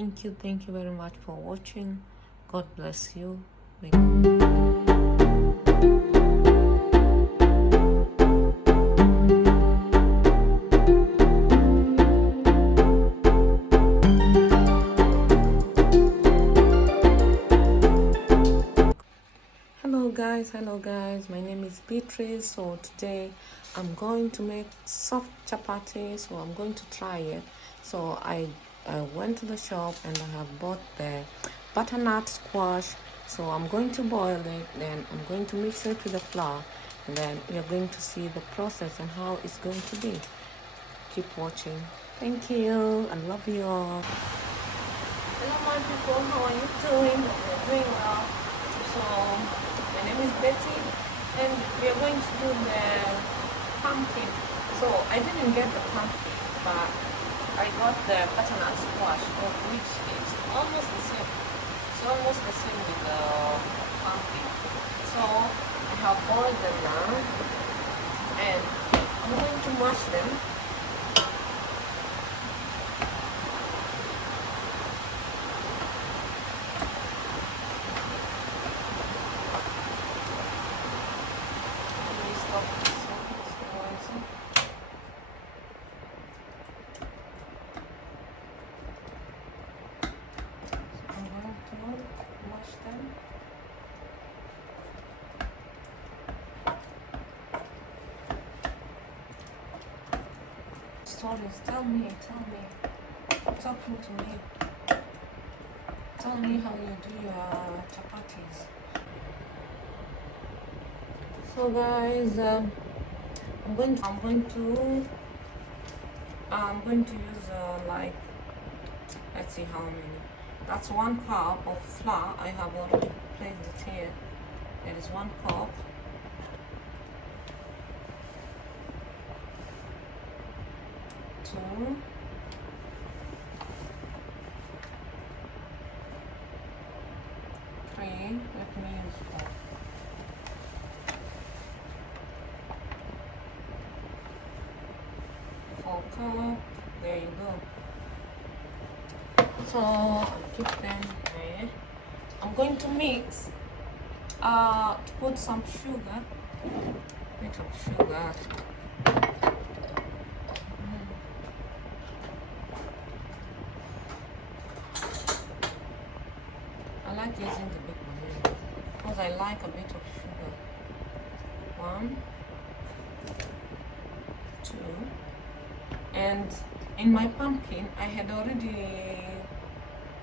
Thank you very much for watching. God bless you. Hello guys, my name is Beatrice. So today I'm going to make soft chapati, so I'm going to try it. So I went to the shop and I have bought the butternut squash. So I'm going to boil it, then I'm going to mix it with the flour, and then you're going to see the process and how it's going to be. Keep watching. Thank you. I love you all. Hello my people, how are you doing? You're doing well. So my name is Betty and we are going to do the pumpkin. So I didn't get the pumpkin, but I got the butternut squash, which is almost the same. It's almost the same with the pumpkin. So I have boiled them now and I'm going to mash them. Stories, tell me, talking to me. Tell me how you do your chapatis. So guys, I'm going to use like, let's see how many. That's 1 cup of flour. I have already placed it here. It is 1 cup. Two. Three. Let me use 4. 4 cup. There you go. So keep them there. I'm going to mix to put some sugar. Bit of sugar. I like using the big one because I like a bit of sugar. 1, 2, and in my pumpkin I had already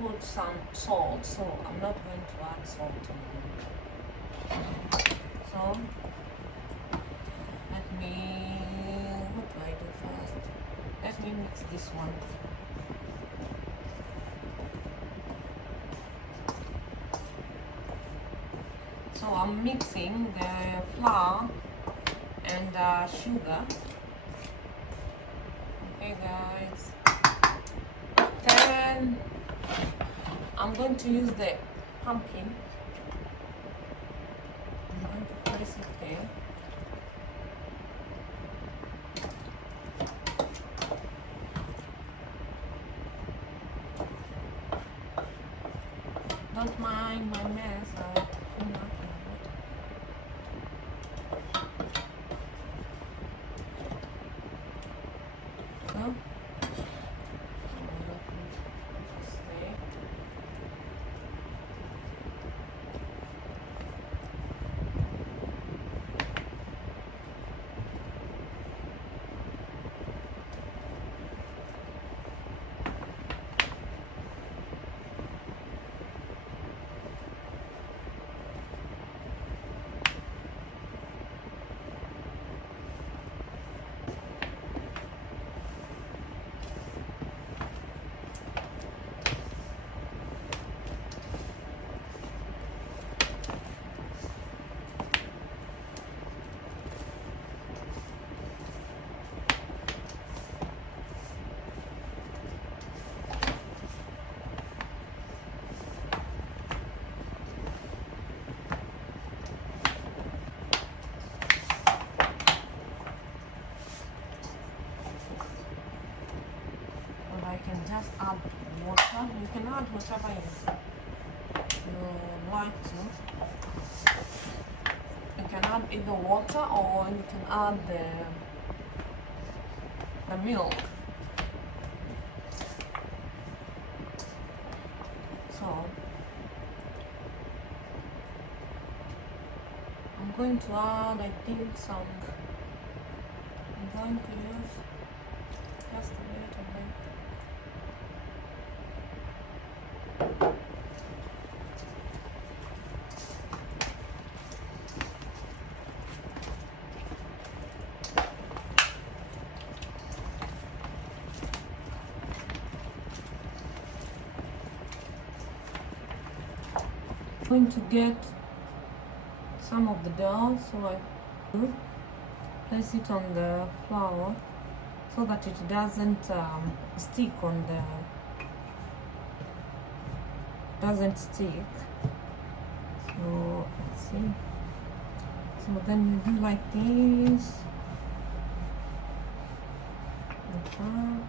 put some salt, so I'm not going to add salt anymore. So what do I do first? Let me mix this one. So I'm mixing the flour and sugar. Okay guys. Then I'm going to use the pumpkin. I'm going to place it there. Don't mind my mess. I'll clean up in a bit. So, add whatever you like to. You can add either water or you can add the milk. So I'm going to add, I think, I'm going to use just a little bit. I'm going to get some of the dough, so I place it on the flour so that it doesn't stick on the stick. So let's see. So then you do like this, like that.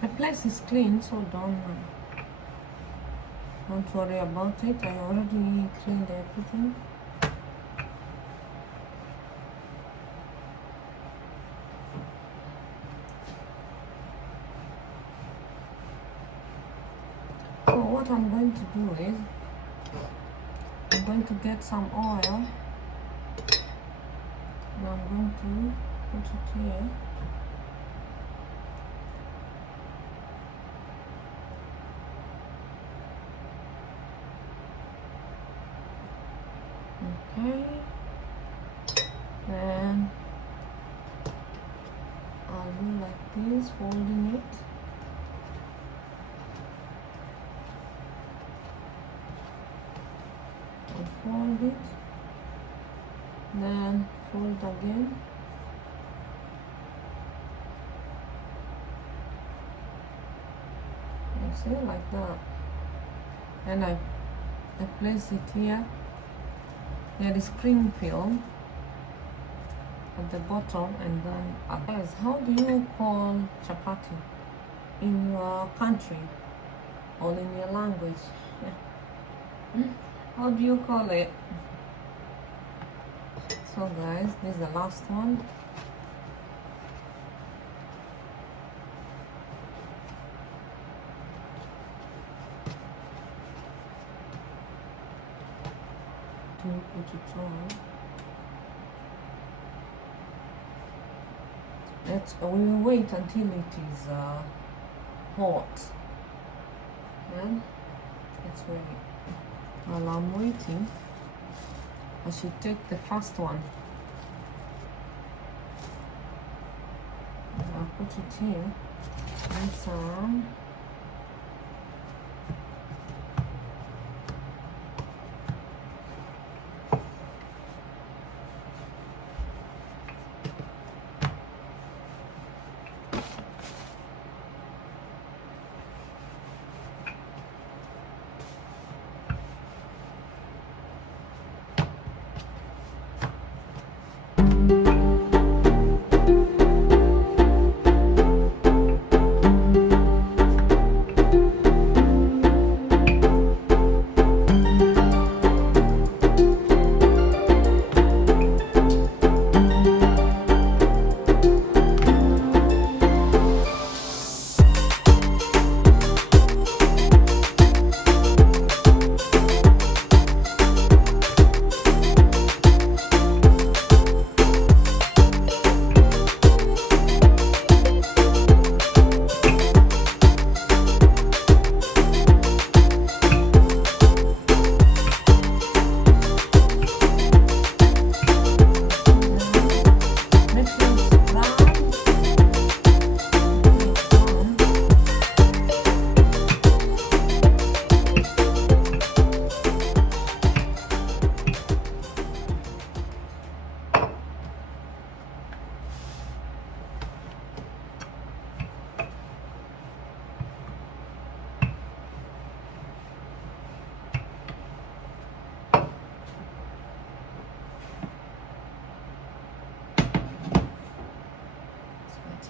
The place is clean, so don't worry about it. I already cleaned everything. So what I'm going to do is I'm going to get some oil and I'm going to put it here. Okay, then I'll do like this, folding it. I'll fold it, then fold again. You see, like that. And I place it here. There is cream film at the bottom, and then guys, how do you call chapati in your country or in your language? How do you call it? So guys, this is the last one. To put it on. We will wait until it is hot. And it's ready. While I'm waiting, I should take the first one. I'll put it here. And some.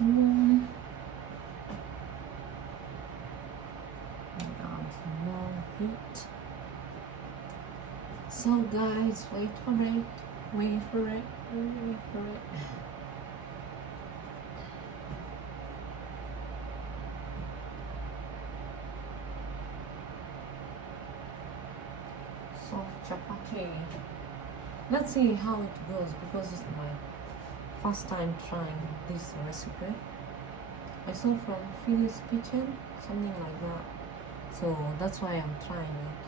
one. And add some more heat. So guys, wait for it. Wait for it. Wait for it. Soft chapati. Let's see how it goes because it's my first time trying this recipe. I saw from Phyllis Kitchen, something like that. So that's why I'm trying it.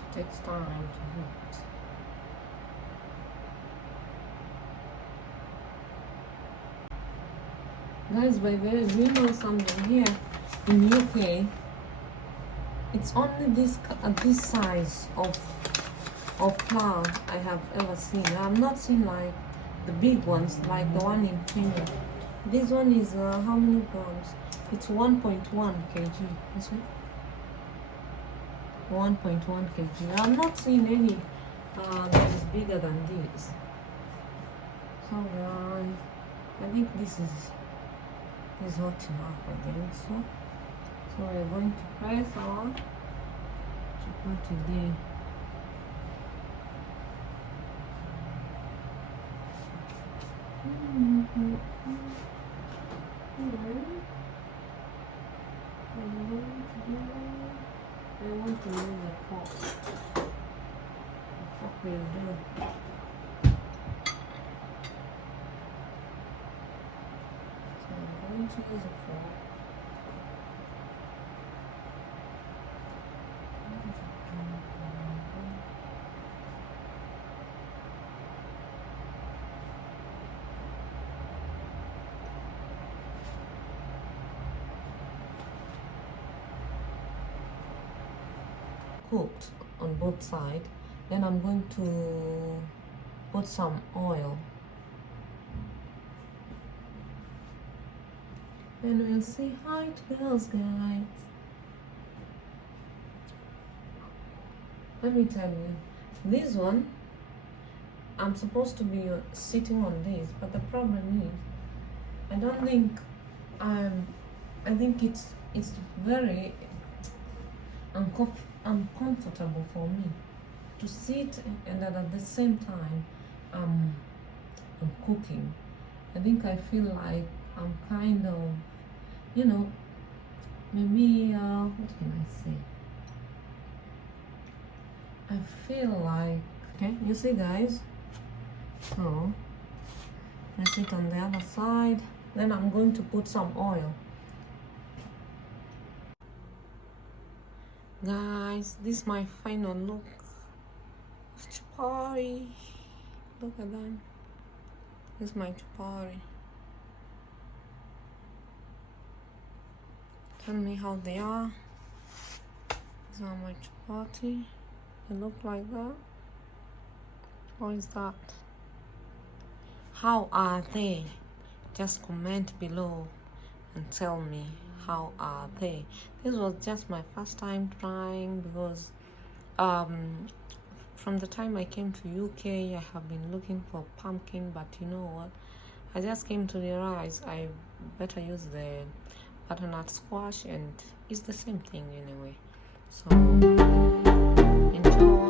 It takes time to heat. Guys, by the way, do you know something here in UK? It's only this size of flour I have ever seen. I've not seen like the big ones, like the one in Kenya. This one is how many grams? It's 1.1 kg. Is it? 1.1 kg. I've not seen any that is bigger than this. So guys, I think this is hot enough, I think so. So we're going to press our chapati there. I want to use a fork. The fork will do. So I'm going to use a fork. Cooked on both sides. Then I'm going to put some oil. Then we'll see how it goes, guys. Let me tell you, this one, I'm supposed to be sitting on this, but the problem is, I don't think I think it's very uncomfortable for me to sit and then at the same time I'm cooking. I think I feel like I'm kind of, you know, maybe what can I say? I feel like, okay, you see guys, so I sit on the other side. Then I'm going to put some oil. Guys, this is my final look of chapati. Look at them. This is my chapati. Tell me how they are. These are my chapati. They look like that. How is that? How are they? Just comment below and tell me how are they. This was just my first time trying because from the time I came to UK I have been looking for pumpkin, but you know what, I just came to realize I better use the butternut squash and it's the same thing anyway. So enjoy.